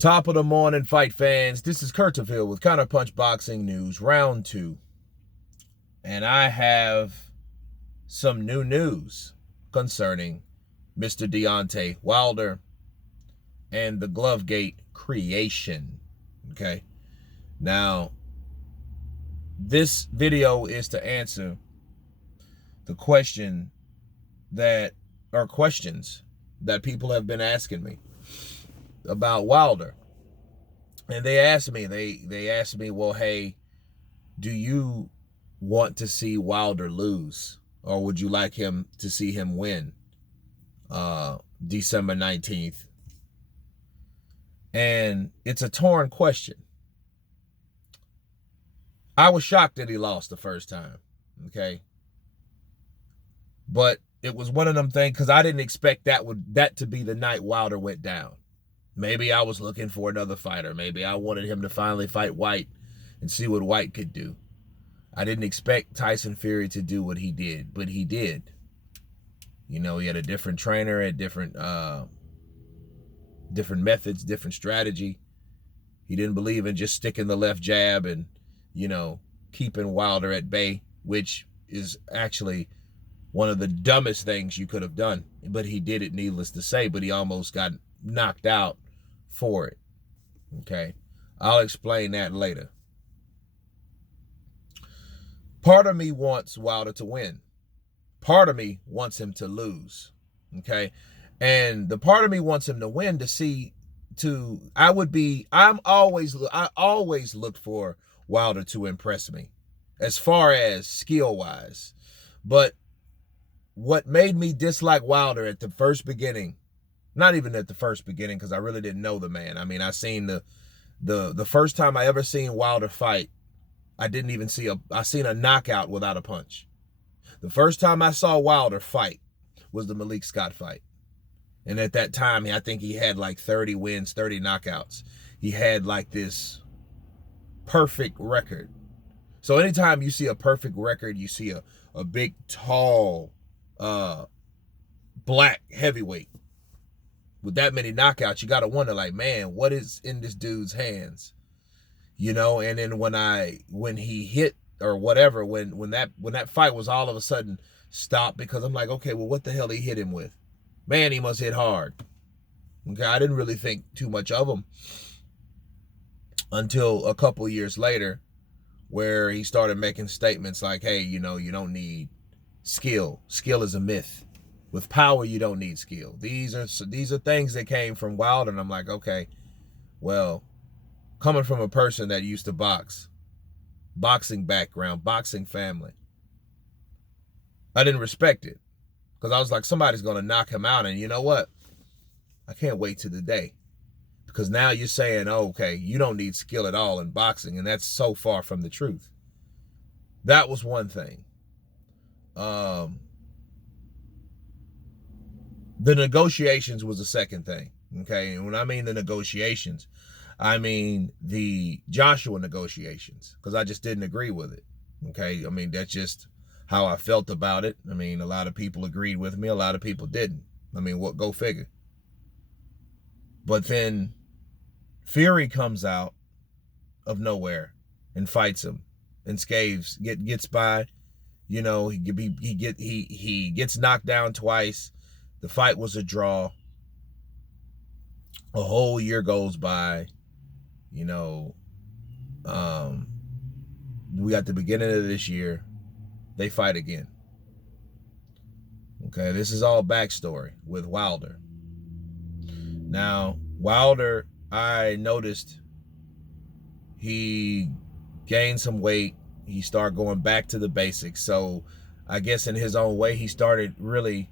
Top of the morning, fight fans. This is Counterpunched with Counterpunched Boxing News, round 2. And I have some new news concerning Mr. Deontay Wilder and the Glovegate creation. Okay. Now, this video is to answer the questions that people have been asking me about Wilder. And they asked me, well, hey, do you want to see Wilder lose, or would you like him to see him win December 19th? And it's a torn question. I was shocked that he lost the first time, okay? But it was one of them things, because I didn't expect that to be the night Wilder went down. Maybe I was looking for another fighter. Maybe I wanted him to finally fight White and see what White could do. I didn't expect Tyson Fury to do what he did, but he did. You know, he had a different trainer, a different methods, different strategy. He didn't believe in just sticking the left jab and, you know, keeping Wilder at bay, which is actually one of the dumbest things you could have done. But he did it, needless to say, but he almost got knocked out for it. Okay, I'll explain that later. Part of me wants Wilder to win. Part of me wants him to lose. Okay, and the part of me wants him to win I always looked for Wilder to impress me as far as skill wise. But what made me dislike Wilder at the first beginning, not even at the first beginning, because I really didn't know the man. I mean, I seen the first time I ever seen Wilder fight, I seen a knockout without a punch. The first time I saw Wilder fight was the Malik Scott fight. And at that time, I think he had like 30 wins, 30 knockouts. He had like this perfect record. So anytime you see a perfect record, you see a big, tall, black heavyweight with that many knockouts, you got to wonder, like, man, what is in this dude's hands? You know, and then when he hit or whatever, when that fight was all of a sudden stopped, because I'm like, okay, well, what the hell did he hit him with? Man, he must hit hard. Okay, I didn't really think too much of him until a couple years later, where he started making statements like, hey, you know, you don't need skill. Skill is a myth. With power, you don't need skill. These are things that came from Wilder, and I'm like, okay, well, coming from a person that used to box, boxing background, boxing family, I didn't respect it, because I was like, somebody's going to knock him out, and you know what? I can't wait to the day, because now you're saying, oh, okay, you don't need skill at all in boxing, and that's so far from the truth. That was one thing. The negotiations was the second thing, okay? And when I mean the negotiations, I mean the Joshua negotiations, because I just didn't agree with it, okay? I mean, that's just how I felt about it. I mean, a lot of people agreed with me, a lot of people didn't. I mean, what? Go figure. But then Fury comes out of nowhere and fights him, and Scaves gets by. You know, he gets knocked down twice. The fight was a draw. A whole year goes by. You know, we got the beginning of this year. They fight again. Okay, this is all backstory with Wilder. Now, Wilder, I noticed he gained some weight. He started going back to the basics. So I guess in his own way, he started really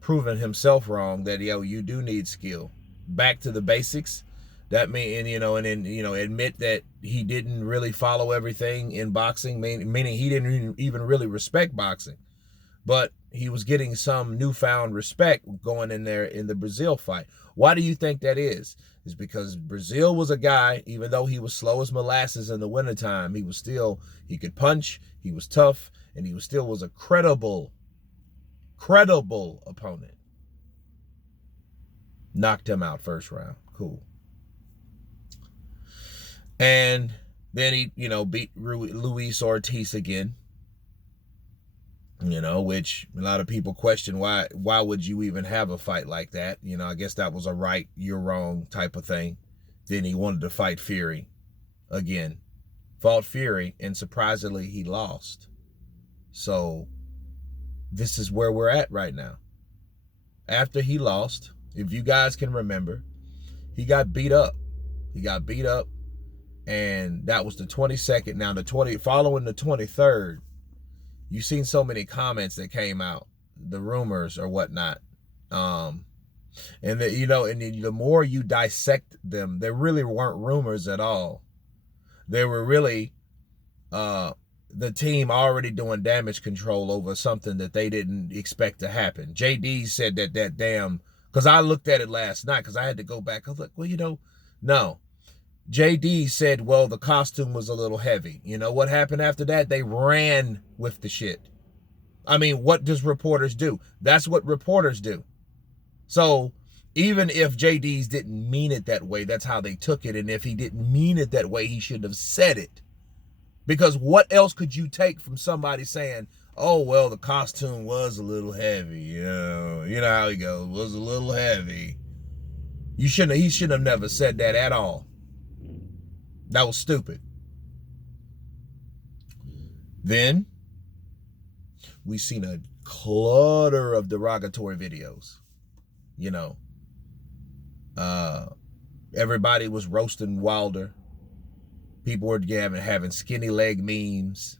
proving himself wrong, that, yo, you do need skill. Back to the basics. That mean, you know, and then, you know, admit that he didn't really follow everything in boxing, meaning he didn't even really respect boxing. But he was getting some newfound respect going in there in the Brazil fight. Why do you think that is? It's because Brazil was a guy, even though he was slow as molasses in the wintertime, he could punch, he was tough, and he still was a credible opponent. Knocked him out first round. Cool. And then he, beat Luis Ortiz again. Which a lot of people question why would you even have a fight like that? I guess that was a right, you're wrong type of thing. Then he wanted to fight Fury again. Fought Fury, and surprisingly, he lost. So this is where we're at right now. After he lost, if you guys can remember, he got beat up. And that was the 22nd. Now, following the 23rd, you've seen so many comments that came out, the rumors or whatnot. And the more you dissect them, there really weren't rumors at all. They were really the team already doing damage control over something that they didn't expect to happen. JD said that damn, because I looked at it last night because I had to go back. I was like, well, no. JD said, well, the costume was a little heavy. You know what happened after that? They ran with the shit. I mean, what does reporters do? That's what reporters do. So even if JD's didn't mean it that way, that's how they took it. And if he didn't mean it that way, he shouldn't have said it. Because what else could you take from somebody saying, oh, well, the costume was a little heavy. You know how he goes, was a little heavy. He shouldn't have never said that at all. That was stupid. Then we seen a clutter of derogatory videos. Everybody was roasting Wilder. People were having skinny leg memes.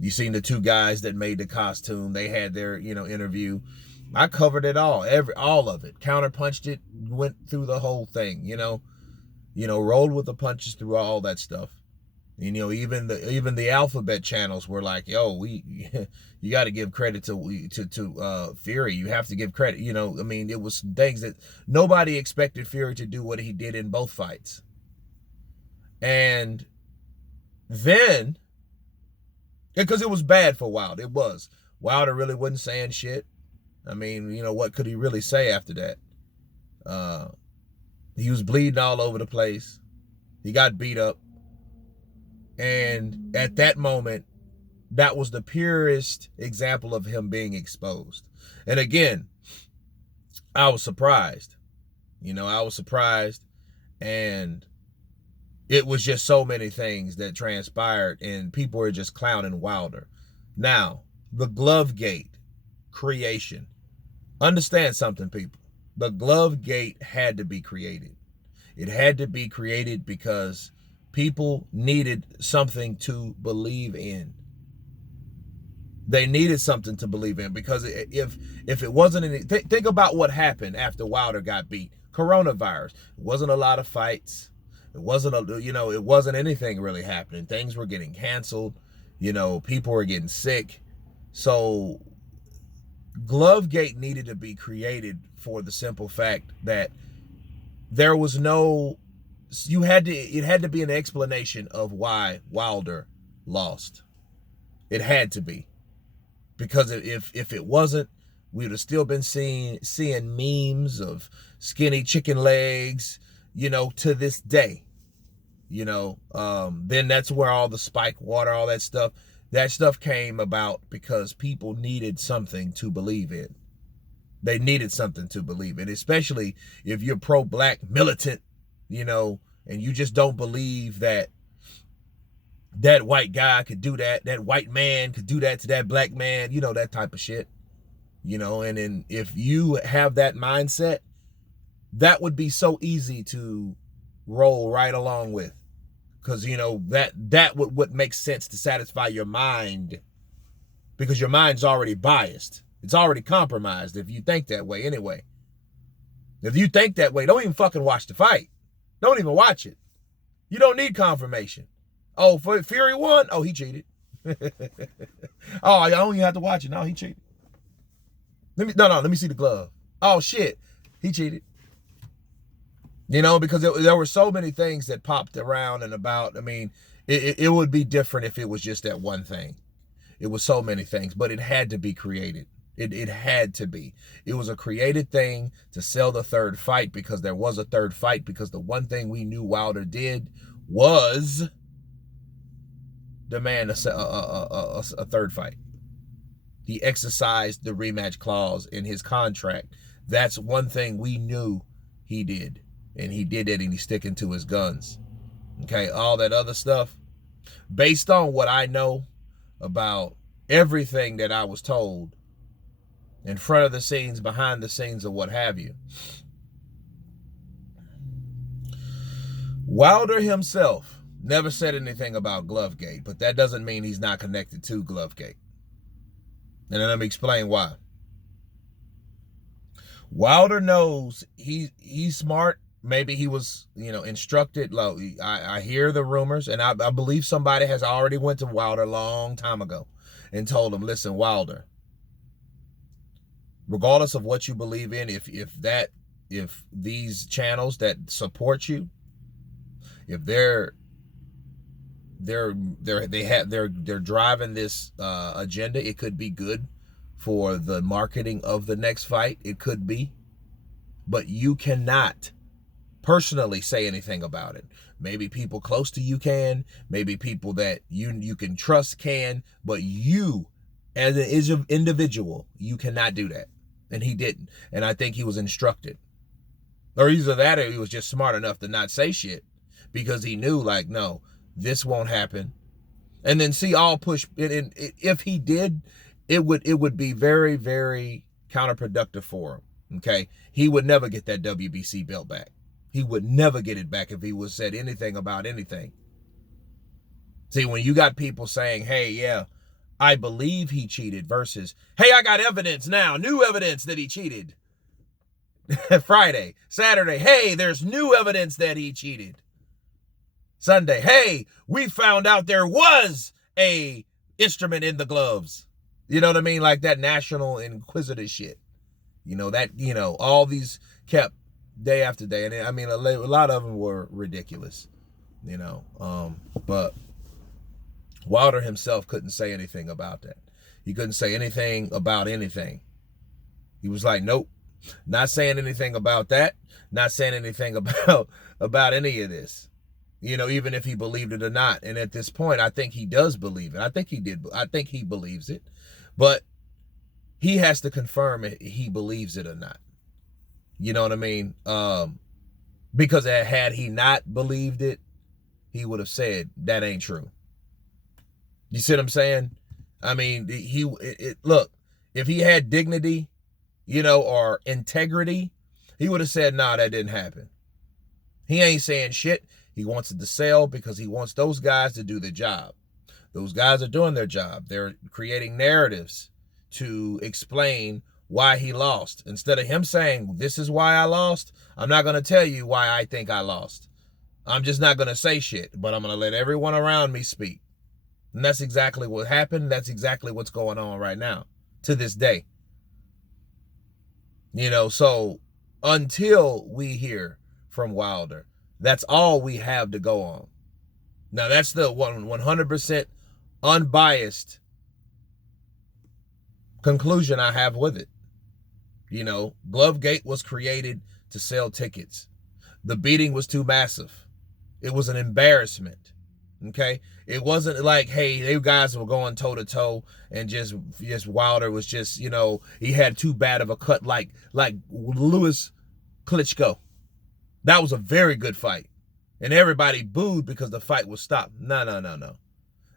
You seen the two guys that made the costume. They had their, interview. I covered it all of it. Counterpunched it, went through the whole thing, rolled with the punches through all that stuff. Even the alphabet channels were like, yo, you got to give credit to Fury. You have to give credit. It was things that nobody expected Fury to do what he did in both fights. And then, because it was bad for Wilder, it was. Wilder really wasn't saying shit. What could he really say after that? He was bleeding all over the place. He got beat up. And at that moment, that was the purest example of him being exposed. And again, I was surprised. And it was just so many things that transpired, and people were just clowning Wilder. Now, the Glovegate creation. Understand something, people. The Glovegate had to be created. It had to be created because people needed something to believe in. They needed something to believe in, because if it wasn't any, think about what happened after Wilder got beat. Coronavirus. It wasn't a lot of fights. It wasn't anything really happening. Things were getting canceled. People were getting sick. So Glovegate needed to be created for the simple fact that there was it had to be an explanation of why Wilder lost. It had to be. Because if it wasn't, we would have still been seeing memes of skinny chicken legs, to this day. Then that's where all the spike water, all that stuff came about because people needed something to believe in. They needed something to believe in, especially if you're pro-black militant, and you just don't believe that white guy could do that white man could do that to that black man, that type of shit. And then if you have that mindset, that would be so easy to roll right along with. Because, that would make sense to satisfy your mind, because your mind's already biased. It's already compromised if you think that way anyway. If you think that way, don't even fucking watch the fight. Don't even watch it. You don't need confirmation. Oh, Fury won? Oh, he cheated. Oh, I don't even have to watch it. No, he cheated. Let me see the glove. Oh, shit. He cheated. Because there were so many things that popped around and about. It would be different if it was just that one thing. It was so many things, but it had to be created. It had to be. It was a created thing to sell the third fight because there was a third fight, because the one thing we knew Wilder did was demand a third fight. He exercised the rematch clause in his contract. That's one thing we knew he did. And he did it, and he's sticking to his guns. Okay, all that other stuff, based on what I know about everything that I was told in front of the scenes, behind the scenes, or what have you, Wilder himself never said anything about Glovegate, but that doesn't mean he's not connected to Glovegate. And let me explain why. Wilder knows he's smart. Maybe he was, instructed. I hear the rumors, and I believe somebody has already went to Wilder a long time ago and told him, listen, Wilder, regardless of what you believe in, if these channels that support you, if they're driving this agenda, it could be good for the marketing of the next fight. It could be, but you cannot personally say anything about it. Maybe people close to you can, maybe people that you can trust can, but you as an individual, you cannot do that. And he didn't. And I think he was instructed. Or either that, or he was just smart enough to not say shit because he knew, like, no, this won't happen. And then see, all push, and if he did, it would be very, very counterproductive for him. Okay, he would never get that WBC belt back. He would never get it back if he was said anything about anything. See, when you got people saying, hey, yeah, I believe he cheated, versus, hey, I got evidence now, new evidence that he cheated. Friday, Saturday, hey, there's new evidence that he cheated. Sunday, hey, we found out there was a instrument in the gloves. You know what I mean? Like that national inquisitor shit. All these kept day after day. And I mean, a lot of them were ridiculous, but Wilder himself couldn't say anything about that. He couldn't say anything about anything. He was like, nope, not saying anything about that. Not saying anything about any of this. Even if he believed it or not. And at this point, I think he does believe it. I think he did. I think he believes it. But he has to confirm if he believes it or not. You know what I mean? Because had he not believed it, he would have said, that ain't true. You see what I'm saying? I mean, look, if he had dignity, or integrity, he would have said, nah, that didn't happen. He ain't saying shit. He wants it to sell because he wants those guys to do their job. Those guys are doing their job. They're creating narratives to explain why he lost. Instead of him saying, this is why I lost, I'm not going to tell you why I think I lost. I'm just not going to say shit, but I'm going to let everyone around me speak. And that's exactly what happened. That's exactly what's going on right now, to this day. So until we hear from Wilder, that's all we have to go on. Now, that's the 100% unbiased conclusion I have with it. Glovegate was created to sell tickets. The beating was too massive. It was an embarrassment. Okay? It wasn't like, hey, they guys were going toe-to-toe and just Wilder was just, he had too bad of a cut like Louis Klitschko. That was a very good fight. And everybody booed because the fight was stopped. No.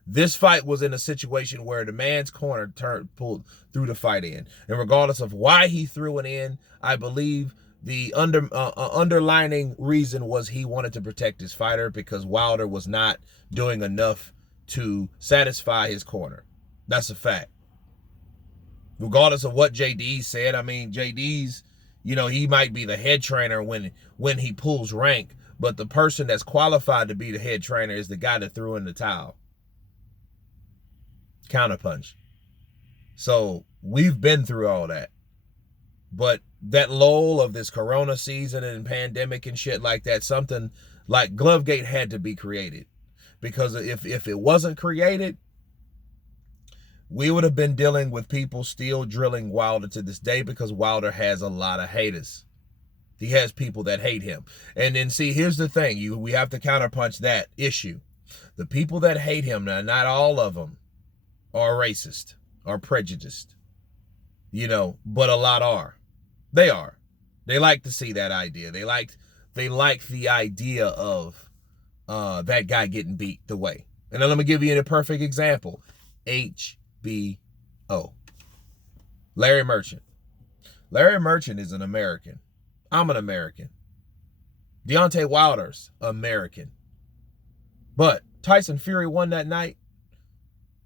This fight was in a situation where the man's corner pulled threw the fight in. And regardless of why he threw it in, I believe the underlining reason was he wanted to protect his fighter because Wilder was not doing enough to satisfy his corner. That's a fact. Regardless of what JD said, I mean, JD's, he might be the head trainer when he pulls rank, but the person that's qualified to be the head trainer is the guy that threw in the towel. Counterpunched. So we've been through all that. But that lull of this corona season and pandemic and shit like that, something like Glovegate had to be created. Because if it wasn't created, we would have been dealing with people still drilling Wilder to this day, because Wilder has a lot of haters. He has people that hate him. And then see, here's the thing. We have to counterpunch that issue. The people that hate him, now not all of them are racist or prejudiced, you know, but a lot are. They are. They like to see that idea. They like the idea of that guy getting beat the way. And then let me give you a perfect example. HBO. Larry Merchant. Larry Merchant is an American. I'm an American. Deontay Wilder's American. But Tyson Fury won that night.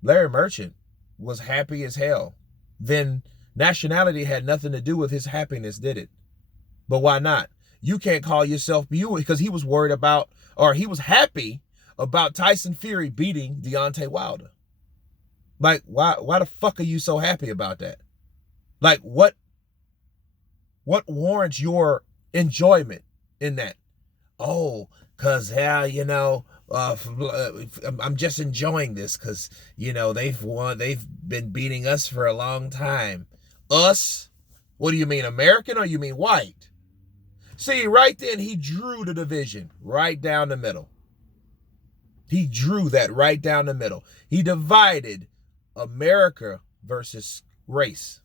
Larry Merchant was happy as hell. Then nationality had nothing to do with his happiness, did it? But why not? You can't call yourself you, because he was worried about, or he was happy about Tyson Fury beating Deontay Wilder. Like, why the fuck are you so happy about that? Like, what warrants your enjoyment in that? Oh, because, hell, you know, I'm just enjoying this because, you know, they've been beating us for a long time. Us? What do you mean, American, or you mean white? See, right then, he drew the division right down the middle. He drew that right down the middle. He divided America versus race.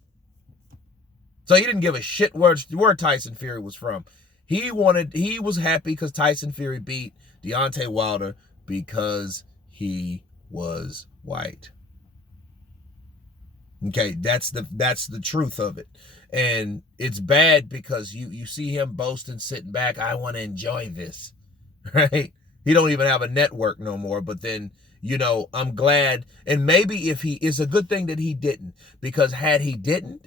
So he didn't give a shit where Tyson Fury was from. He was happy because Tyson Fury beat Deontay Wilder because he was white. Okay, that's the truth of it. And it's bad because you see him boasting, sitting back, I want to enjoy this, right? He don't even have a network no more. But then, you know, I'm glad. And maybe if it's a good thing that he didn't, because had he didn't,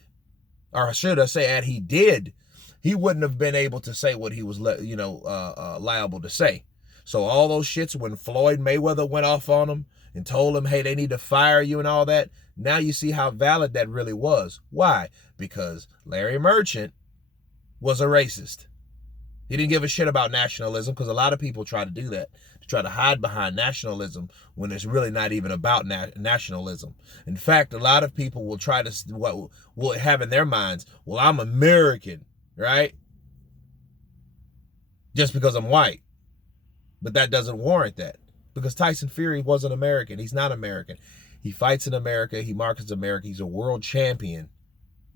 or should I say had he did, he wouldn't have been able to say what he was, you know, liable to say. So all those shits when Floyd Mayweather went off on him and told him, hey, they need to fire you and all that. Now you see how valid that really was. Why? Because Larry Merchant was a racist. He didn't give a shit about nationalism, because a lot of people try to do that, to try to hide behind nationalism when it's really not even about nationalism. In fact, a lot of people will try to, will have in their minds, well, I'm American, right? Just because I'm white. But that doesn't warrant that, because Tyson Fury wasn't American. He's not American. He fights in America. He markets America. He's a world champion,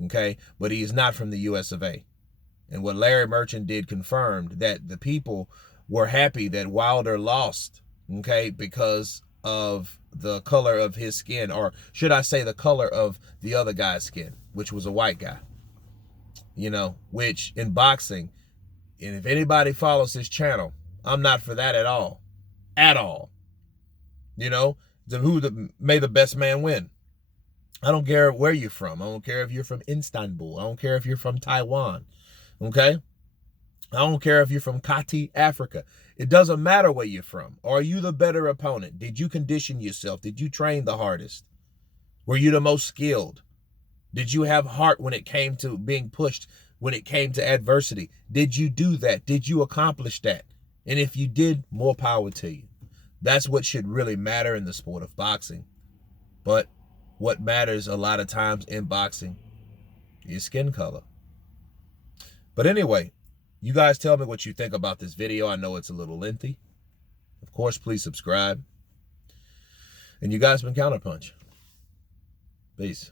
okay? But he is not from the US of A. And what Larry Merchant did confirmed that the people were happy that Wilder lost, okay, because of the color of his skin, or should I say the color of the other guy's skin, which was a white guy. You know, which in boxing, and if anybody follows his channel, I'm not for that at all. At all. You know, may the best man win. I don't care where you're from. I don't care if you're from Istanbul. I don't care if you're from Taiwan. Okay? I don't care if you're from Kati, Africa. It doesn't matter where you're from. Are you the better opponent? Did you condition yourself? Did you train the hardest? Were you the most skilled? Did you have heart when it came to being pushed, when it came to adversity? Did you do that? Did you accomplish that? And if you did, more power to you. That's what should really matter in the sport of boxing. But what matters a lot of times in boxing is skin color. But anyway, you guys tell me what you think about this video. I know it's a little lengthy. Of course, please subscribe. And you guys been Counterpunch. Peace.